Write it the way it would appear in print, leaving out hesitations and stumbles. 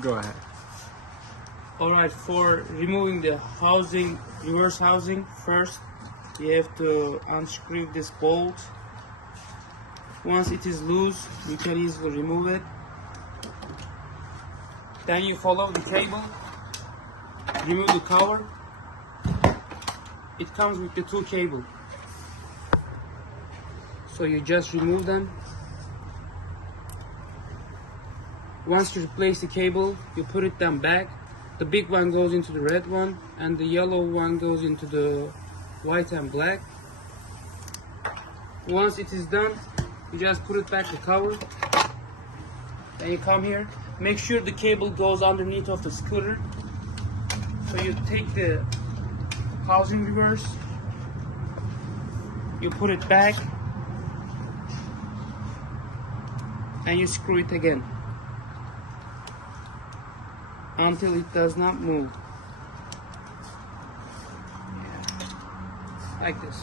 Go ahead. Alright, for removing the housing, reverse housing, first you have to unscrew this bolt. Once it is loose, you can easily remove it. Then you follow the cable, remove the cover. It comes with the two cables. So you just remove them. Once you replace the cable, you put it down back. The big one goes into the red one, and the yellow one goes into the white and black. Once it is done, you just put it back the cover. Then you come here. Make sure the cable goes underneath of the scooter. So you take the housing reverse, you put it back, and you screw it again until it does not move. Like this.